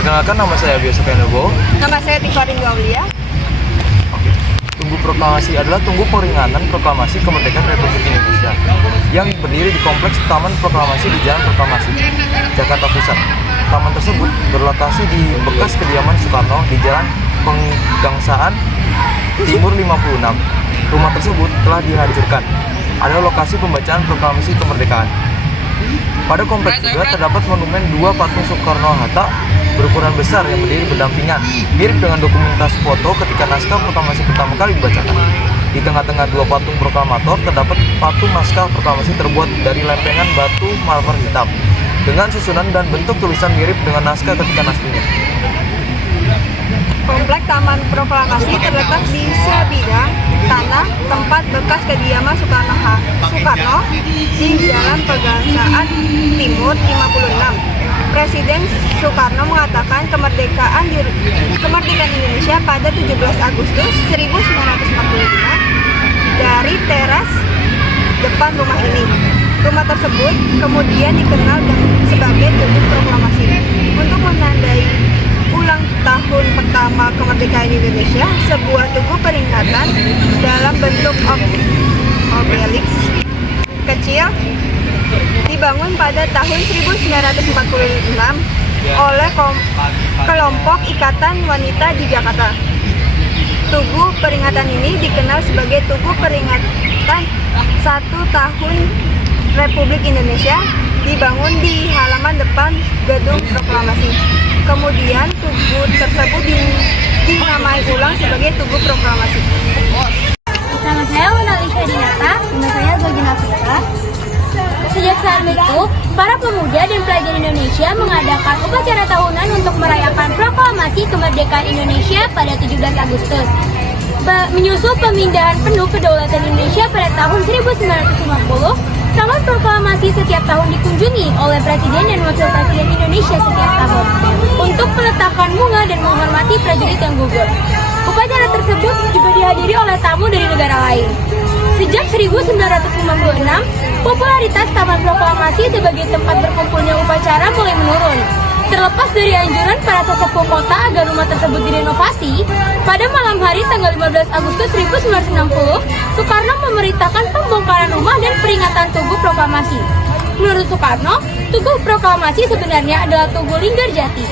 Perkenalkan, nama saya Bio Sukendebo. Nama saya Tifarin Gaulia. Oke. Tunggu Proklamasi adalah tunggu peringatan proklamasi kemerdekaan Republik Indonesia yang berdiri di Kompleks Taman Proklamasi di Jalan Proklamasi, Jakarta Pusat. Taman tersebut berlokasi di bekas kediaman Soekarno di Jalan Penggangsaan Timur 56. Rumah tersebut telah dihancurkan. Ada lokasi pembacaan proklamasi kemerdekaan. Pada kompleks juga terdapat monumen dua patung Soekarno-Hatta berukuran besar yang berdiri berdampingan, mirip dengan dokumentasi foto ketika naskah proklamasi pertama kali dibacakan. Di tengah-tengah dua patung proklamator terdapat patung naskah proklamasi terbuat dari lempengan batu marmer hitam, dengan susunan dan bentuk tulisan mirip dengan naskah ketika naskahnya. Kompleks Taman Proklamasi terletak di sebidang tanah tempat bekas kediaman Soekarno di Jalan Penggangsaan Timur 56. Presiden Soekarno mengatakan kemerdekaan Indonesia pada 17 Agustus 1945 dari teras depan rumah ini. Rumah tersebut kemudian dikenal sebagai Tugu Proklamasi. Untuk menandai ulang tahun pertama kemerdekaan Indonesia, sebuah tugu peringatan dalam bentuk obelisk kecil dibangun pada tahun 1946 oleh kelompok Ikatan Wanita di Jakarta. Tugu peringatan ini dikenal sebagai Tugu Peringatan 1 Tahun Republik Indonesia, dibangun di halaman depan Gedung Proklamasi. Kemudian tugu tersebut dinamai ulang sebagai Tugu Proklamasi. Nama saya Monalisha Dinata. Nama saya Zogina Fitra. Sejak saat itu, para pemuda dan pelajar Indonesia mengadakan upacara tahunan untuk merayakan proklamasi kemerdekaan Indonesia pada 17 Agustus. Menyusul pemindahan penuh kedaulatan Indonesia pada tahun 1950, Taman Proklamasi setiap tahun dikunjungi oleh Presiden dan Wakil Presiden Indonesia setiap tahun untuk meletakkan bunga dan menghormati prajurit yang gugur. Upacara tersebut juga dihadiri oleh tamu dari negara lain. Sejak 1956, popularitas Taman Proklamasi sebagai tempat berkumpulnya upacara mulai menurun. Terlepas dari anjuran para sesepuh kota agar rumah tersebut direnovasi, pada malam hari tanggal 15 Agustus 1960, Soekarno memerintahkan pembongkaran rumah dan peringatan Tugu Proklamasi. Menurut Soekarno, Tugu Proklamasi sebenarnya adalah Tugu Linggarjati.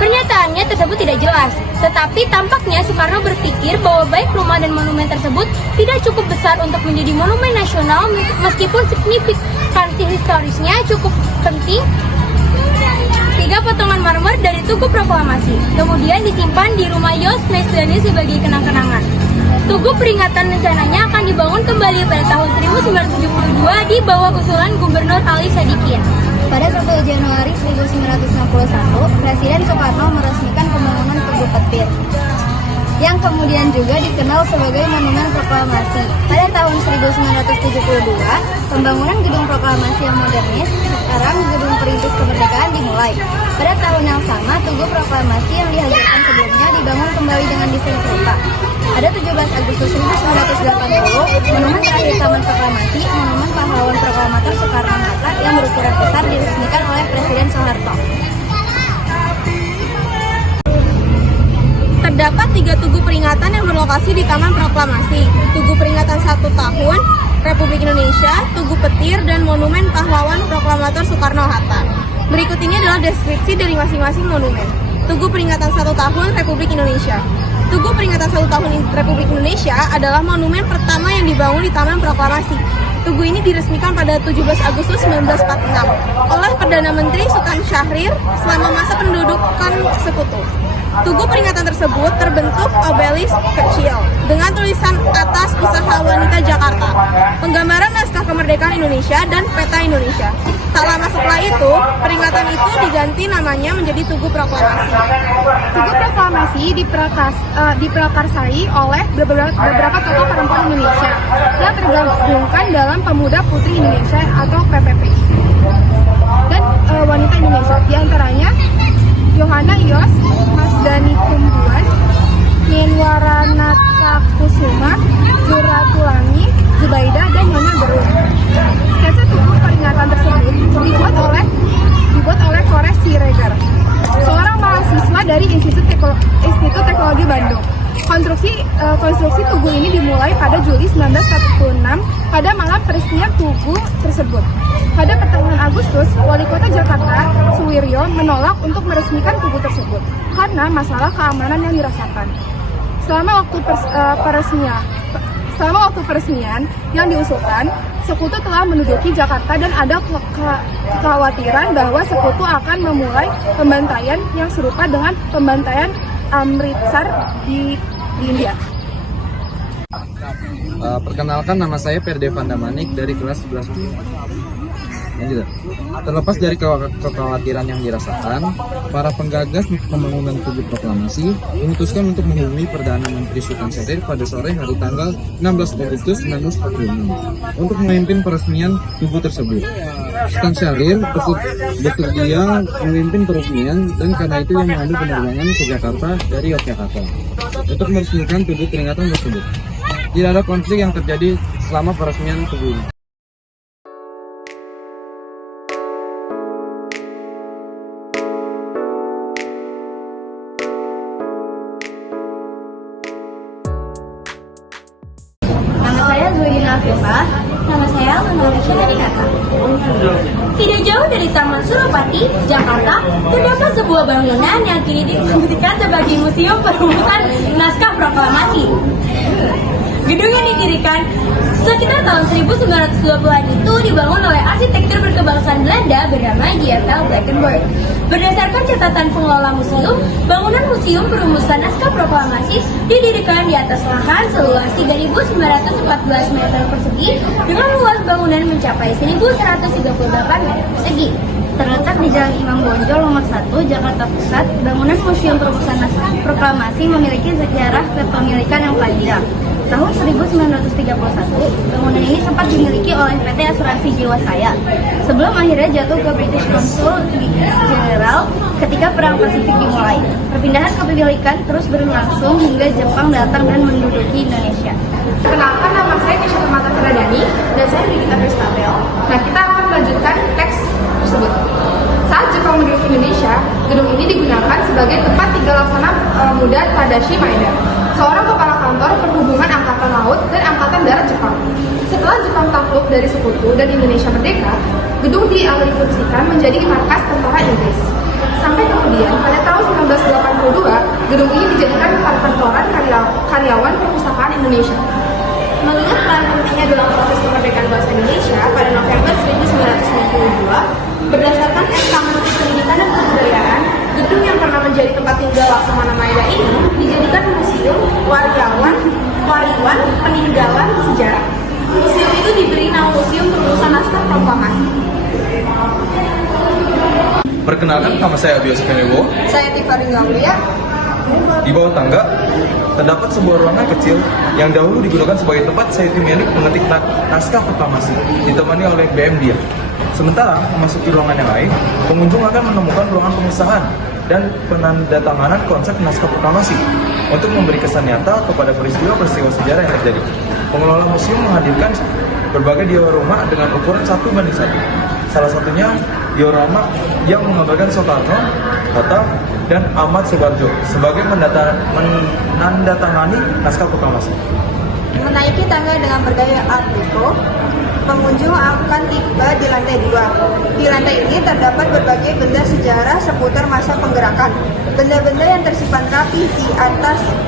Pernyataannya tersebut tidak jelas, tetapi tampaknya Soekarno berpikir bahwa baik rumah dan monumen tersebut tidak cukup besar untuk menjadi monumen nasional meskipun signifikansi historisnya cukup penting. 3 potongan marmer dari Tugu Proklamasi kemudian disimpan di rumah Yos Mesdani sebagai kenang-kenangan. Tugu peringatan rencananya akan dibangun kembali pada tahun 1972 di bawah usulan Gubernur Ali Sadikin. Pada 1 Januari 1961, Presiden Soekarno meresmikan pembangunan Tugu Petir, yang kemudian juga dikenal sebagai Monumen Proklamasi. Pada tahun 1972, pembangunan Gedung Proklamasi yang modernis, sekarang Gedung Perintis Kemerdekaan, dimulai. Pada tahun yang sama, Tugu Proklamasi yang dihancurkan sebelumnya dibangun kembali dengan desain serupa. Pada 17 Agustus 1980, monumen terakhir Taman Proklamasi, Monumen Pahlawan Proklamator Soekarno-Hatta yang berukuran besar diresmikan oleh Presiden Soeharto. Terdapat 3 tugu peringatan yang berlokasi di Taman Proklamasi. Tugu peringatan 1 tahun Republik Indonesia, Tugu Petir, dan Monumen Pahlawan Proklamator Soekarno-Hatta. Berikut ini adalah deskripsi dari masing-masing monumen. Tugu peringatan 1 tahun Republik Indonesia. Tugu peringatan 1 tahun Republik Indonesia adalah monumen pertama yang dibangun di Taman Proklamasi. Tugu ini diresmikan pada 17 Agustus 1946 oleh Perdana Menteri Sultan Syahrir selama masa pendudukan sekutu. Tugu peringatan tersebut terbentuk obelisk kecil dengan tulisan atas Usaha Wanita Jakarta, penggambaran naskah kemerdekaan Indonesia, dan peta Indonesia. Tak lama setelah itu, peringatan itu diganti namanya menjadi Tugu Proklamasi. Tugu Proklamasi diprakarsai oleh beberapa tokoh perempuan Indonesia yang tergabungkan dalam Pemuda Putri Indonesia atau PPPI dan Wanita Indonesia, diantaranya Yohana Yos, Masdani Tumbuan, Yenwaranata Kusuma, Zuratulangi, Zubaida, dan Nyonya Gerung. Sketsa tugu peringatan tersebut dibuat oleh Kores Siregar, seorang mahasiswa Konstruksi tugu ini dimulai pada Juli 1946 pada malam peresmian tugu tersebut. Pada pertengahan Agustus, Wali Kota Jakarta, Suwiryo, menolak untuk meresmikan tugu tersebut karena masalah keamanan yang dirasakan. Selama waktu peresmian yang diusulkan, Sekutu telah menduduki Jakarta dan ada kekhawatiran bahwa Sekutu akan memulai pembantaian yang serupa dengan pembantaian Amritsar di India. Perkenalkan, nama saya Perdevan Damanik dari kelas 11. Terlepas dari kekhawatiran yang dirasakan, para penggagas pembangunan tugu proklamasi memutuskan untuk menghubungi Perdana Menteri Sultan Syahrir pada sore hari tanggal 16 Agustus 1946 untuk memimpin peresmian tugu tersebut. Sultan Syahrir bersedia memimpin peresmian dan karena itu yang mengambil penerbangan ke Jakarta dari Yogyakarta untuk meresmikan tugu peringatan tersebut. Tidak ada konflik yang terjadi selama peresmian tugu ini. Nama saya Manusia dari Kata. Tidak jauh dari Taman Suropati, Jakarta, terdapat sebuah bangunan yang kini difungsikan sebagai museum perumusan naskah proklamasi. Gedung yang didirikan sekitar tahun 1920-an itu dibangun oleh arsitektur berkebangsaan Belanda bernama J.L. Blankenburg. Berdasarkan catatan pengelola museum, bangunan museum perumusan naskah proklamasi didirikan di atas lahan seluas 3.914 meter persegi dengan luas bangunan mencapai 1.138 meter persegi. Terletak di Jalan Imam Bonjol nomor 1, Jakarta Pusat, bangunan Museum Perumusan Naskah Proklamasi memiliki sejarah kepemilikan yang panjang. Tahun 1931, bangunan ini sempat dimiliki oleh PT Asuransi Jiwasraya sebelum akhirnya jatuh ke British Consul General ketika Perang Pasifik dimulai. Perpindahan kepemilikan terus berlangsung hingga Jepang datang dan menduduki Indonesia. Perkenalkan, nama saya Nisha Permata Tradani dan saya Brigita Kristabel. Nah, kita akan melanjutkan teks tersebut. Saat Jepang menduduki Indonesia, gedung ini digunakan sebagai tempat tinggal Laksana Muda Tadashi Maeda, seorang kepala kantor perhubungan Angkatan Laut dan Angkatan Darat Jepang. Setelah Jepang takluk dari Sekutu dan Indonesia merdeka, gedung dialihfungsikan menjadi markas tentara Inggris. Sampai kemudian pada tahun 1982, gedung ini dijadikan perkantoran karyawan perpustakaan Indonesia. Mengingat peran pentingnya dalam proses kemerdekaan bangsa Indonesia pada November 1992, berdasarkan SK Menteri Pendidikan dan Kebudayaan, gedung yang pernah menjadi tempat tinggal Laksamana Maeda ini dijadikan museum wariwan peninggalan sejarah. Museum itu diberi nama Museum Perumusan Naskah Proklamasi. Perkenalkan, nama saya Abiyos Kenewo. Saya Tiffany Ngaulia. Di bawah tangga terdapat sebuah ruangan kecil yang dahulu digunakan sebagai tempat Sayuti Melik mengetik naskah proklamasi, ditemani oleh BM Dia. Sementara memasuki ruangan yang lain, pengunjung akan menemukan ruangan pengesahan dan penandatanganan konsep naskah proklamasi untuk memberi kesan nyata kepada peristiwa-peristiwa sejarah yang terjadi. Pengelola museum menghadirkan berbagai diorama dengan ukuran 1:1. Salah satunya diorama yang menggambarkan Soekarno, Hatta, dan Ahmad Subarjo sebagai menandatangani naskah proklamasi. Menaiki tangga dengan bergaya Art Deco, pengunjung akan tiba di lantai 2. Di lantai ini terdapat berbagai benda sejarah seputar masa penggerakan. Benda-benda yang tersimpan rapi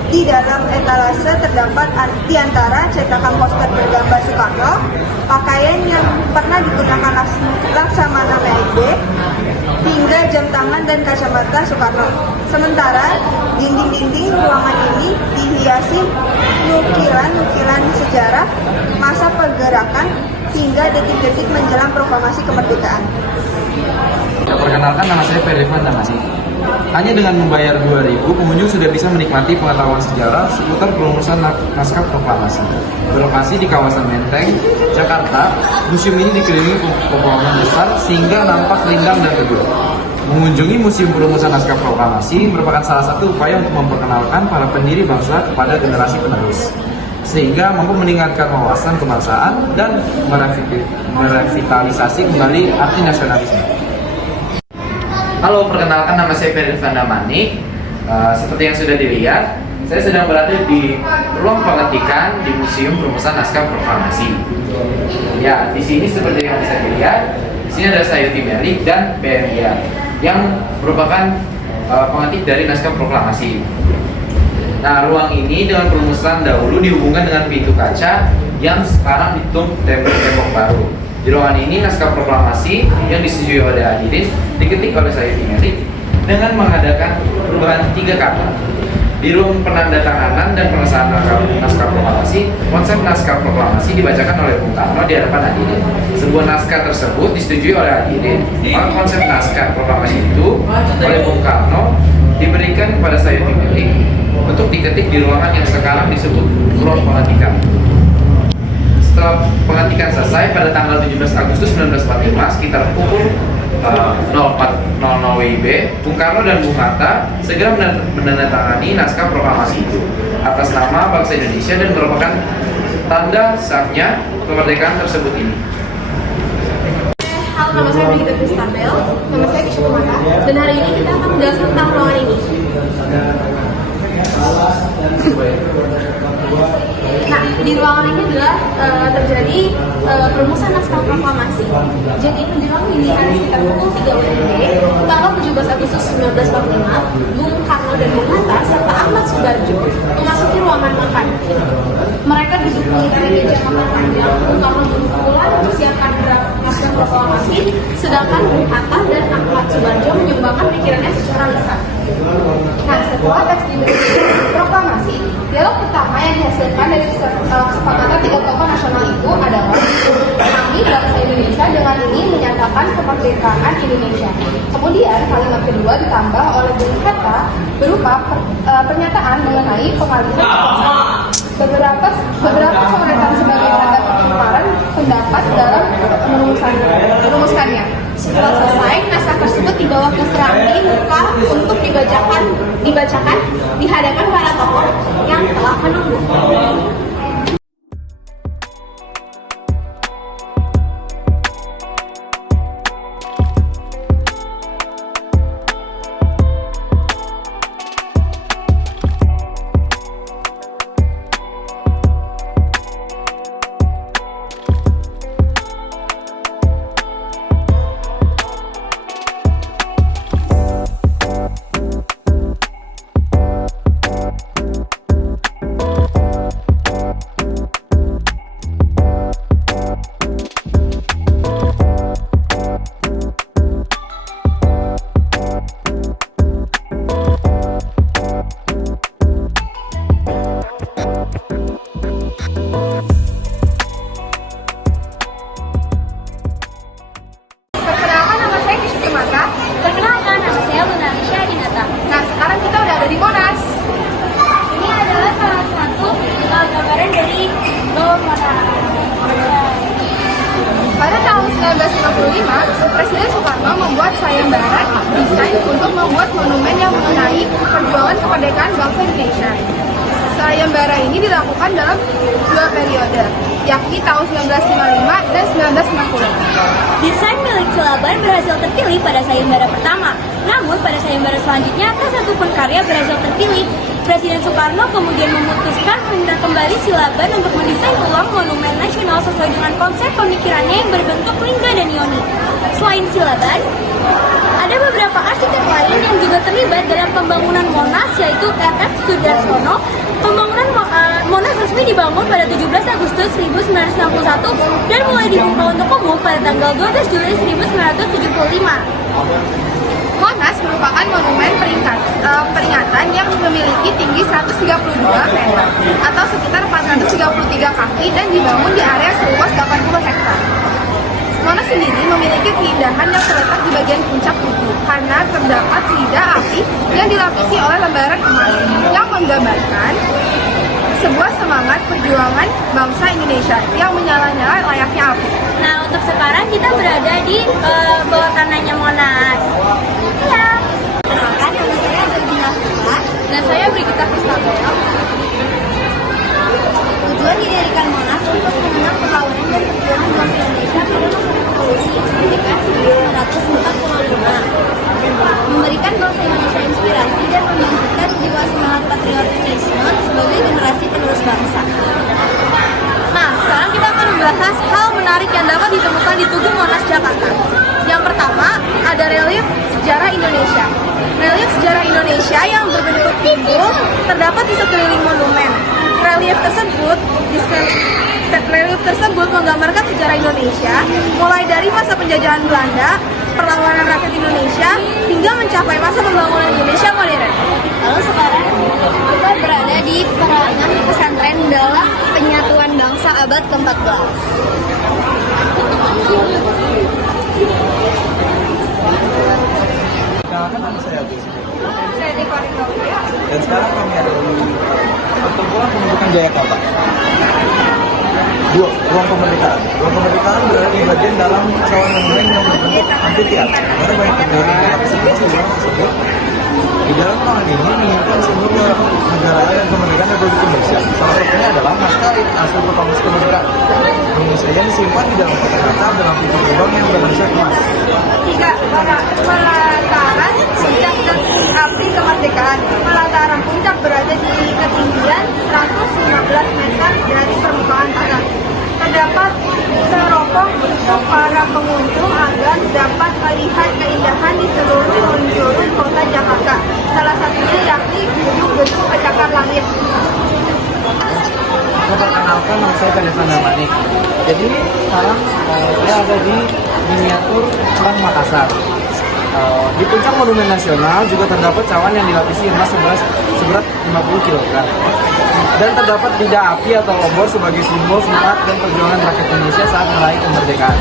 di dalam etalase terdapat di antara cetakan poster bergambar Soekarno, pakaian yang pernah digunakan Laksamana Maeda, hingga jam tangan dan kacamata Soekarno. Sementara dinding-dinding ruangan ini dihiasi nukilan-nukilan sejarah masa pergerakan hingga detik-detik menjelang proklamasi kemerdekaan. Perkenalkan, nama saya Perdevan Damanik. Hanya dengan membayar 2.000, pengunjung sudah bisa menikmati pengetahuan sejarah seputar perumusan naskah proklamasi. Berlokasi di kawasan Menteng, Jakarta, museum ini dikelilingi pepohonan besar sehingga nampak rindang dan teduh. Mengunjungi Museum Perumusan Naskah Proklamasi merupakan salah satu upaya untuk memperkenalkan para pendiri bangsa kepada generasi penerus, sehingga mampu meningkatkan wawasan kebangsaan dan merevitalisasi kembali arti nasionalisme. Halo, perkenalkan, nama saya Perdevan Damanik. Seperti yang sudah dilihat, Saya sedang berada di ruang pengetikan di Museum Perumusan Naskah Proklamasi. Ya, di sini seperti yang bisa dilihat, di sini ada Sayuti Mary dan BMIA yang merupakan pengetik dari naskah proklamasi. Nah, ruang ini dengan perumusan dahulu dihubungkan dengan pintu kaca yang sekarang ditutup tembok baru. Di ruangan ini naskah proklamasi yang disetujui oleh hadirin diketik oleh Sayuti Mary dengan mengadakan perubahan 3 kata. Di ruang penandatanganan dan pengesahan naskah proklamasi, konsep naskah proklamasi dibacakan oleh Bung Karno di hadapan hadirin. Sebuah naskah tersebut disetujui oleh hadirin. Maka konsep naskah proklamasi itu oleh Bung Karno diberikan kepada Sayuti Mary untuk diketik di ruangan yang sekarang disebut ruang pengetikan. Setelah pengetikan selesai pada tanggal 17 Agustus 1945 sekitar pukul 04.00 WIB, Bung Karno dan Bung Hatta segera menandatangani naskah proklamasi itu atas nama bangsa Indonesia dan merupakan tanda sahnya kemerdekaan tersebut ini. Halo, nama saya Brigita Kristabel, nama saya Kisha Pemata, dan hari ini kita akan menjelaskan tentang ruangan ini. Nah, di ruangan ini adalah terjadi perumusan naskah proklamasi. Jadi menjelang dini hari sekitar pukul 3 WIB, tanggal 17 Agustus 1945, Bung Karno dan Bung Hatta serta Ahmad Subarjo memasuki ruangan makan. Mereka duduk mengitari meja makan panjang. Bung Karno duduk pula mempersiapkan draft naskah proklamasi, sedangkan Bung Hatta dan Ahmad Subarjo menyumbangkan pikirannya secara lisan. Nah, setelah teks proklamasi, dialog pertama yang dihasilkan dari kesepakatan 3 tokoh nasional itu adalah kami bangsa Indonesia dengan ini menyatakan kemerdekaan Indonesia. Kemudian kalimat kedua ditambah oleh Bung Hatta berupa pernyataan mengenai pengalihan kekuasaan. Beberapa coretan sebagai tanda pertukaran pendapat dalam merumuskannya. Setelah selesai, naskah tersebut dibawa ke serambi muka untuk dibacakan di hadapan para tokoh yang telah menunggu. Perkenalkan, nama saya Kisha Pemata. Perkenalkan, nama saya Luna Alicia Dinata. Nah, sekarang kita udah ada di Monas. Ini adalah salah satu gambaran dari bawah Monas. Pada tahun 1955, Presiden Soekarno membuat sayembara desain untuk membuat monumen yang mengenai perjuangan kemerdekaan bangsa Indonesia. Sayembara ini dilakukan dalam 2 periode, yakni tahun 1955 dan 1960. Desain milik Silaban berhasil terpilih pada sayembara pertama. Namun pada sayembara selanjutnya tak satu pun karya berhasil terpilih. Presiden Soekarno kemudian memutuskan meminta kembali Silaban untuk mendesain ulang monumen nasional sesuai dengan konsep pemikirannya yang berbentuk lingga dan yoni. Selain Silaban, ada beberapa arsitek lain yang juga terlibat dalam pembangunan Monas, yaitu T.F. Sudarsono. Pembangunan Monas resmi dibangun pada 17 Agustus 1961 dan mulai dibuka untuk umum pada tanggal 12 Juli 1975. Monas merupakan monumen peringatan yang memiliki tinggi 132 meter atau sekitar 433 kaki dan dibangun di area seluas 80 hektar. Monas sendiri memiliki keindahan yang terletak di bagian puncak tugu karena terdapat lidah api yang dilapisi oleh lembaran emas yang menggambarkan sebuah semangat perjuangan bangsa Indonesia yang menyala-nyala layaknya api. Nah, untuk sekarang kita berada di bawah tanahnya Monas. Ya. Perkenalkan, nama saya Zalgina Fula. Dan saya Brigita Kristabel. Tujuan didirikan Monas untuk mengenang perlawanan dan perjuangan bangsa Indonesia pada masa revolusi kemerdekaan 1945. Memberikan bangsa Indonesia inspirasi dan membangkitkan jiwa semangat patriotisme Jakarta. Yang pertama, ada relief sejarah Indonesia. Relief sejarah Indonesia yang berbentuk timbul terdapat di sekeliling monumen. Relief tersebut menggambarkan sejarah Indonesia, mulai dari masa penjajahan Belanda, perlawanan rakyat Indonesia, hingga mencapai masa pembangunan Indonesia modern. Lalu sekarang kita berada di perangan pesantren dalam penyatuan bangsa abad ke-14. Perkenalkan, nama saya Agus. Dan sekarang kami ada di pertempuran pembentukan Jayakarta. 2. Ruang Kemerdekaan. Ruang Kemerdekaan berada di bagian dalam cawan monumen yang berbentuk amfiteater. Ada banyak negara representasi di ruang tersebut. Di dalam ruangan ini menyimpan simbol negara dan kemerdekaan Republik Indonesia. Salah satunya adalah naskah asli proklamasi kemerdekaan Indonesia yang disimpan di dalam kotak-kotak dalam pintu gerbang yang bernuansa emas. 3. Pelataran puncak dan api kemerdekaan. Pelataran puncak berada di ketinggian 115 meter dari permukaan tanah. Terdapat teropong untuk para pengunjung agar dapat melihat keindahan di seluruh penjuru kota Jakarta. Salah satunya yakni gedung-gedung pencakar langit. Perkenalkan, nama saya Kadevan Darmanik. Jadi sekarang saya ada di miniatur Perang Makassar. Di puncak Monumen Nasional juga terdapat cawan yang dilapisi emas seberat 50 kg. Dan terdapat lidah api atau obor sebagai simbol semangat dan perjuangan rakyat Indonesia saat meraih kemerdekaan.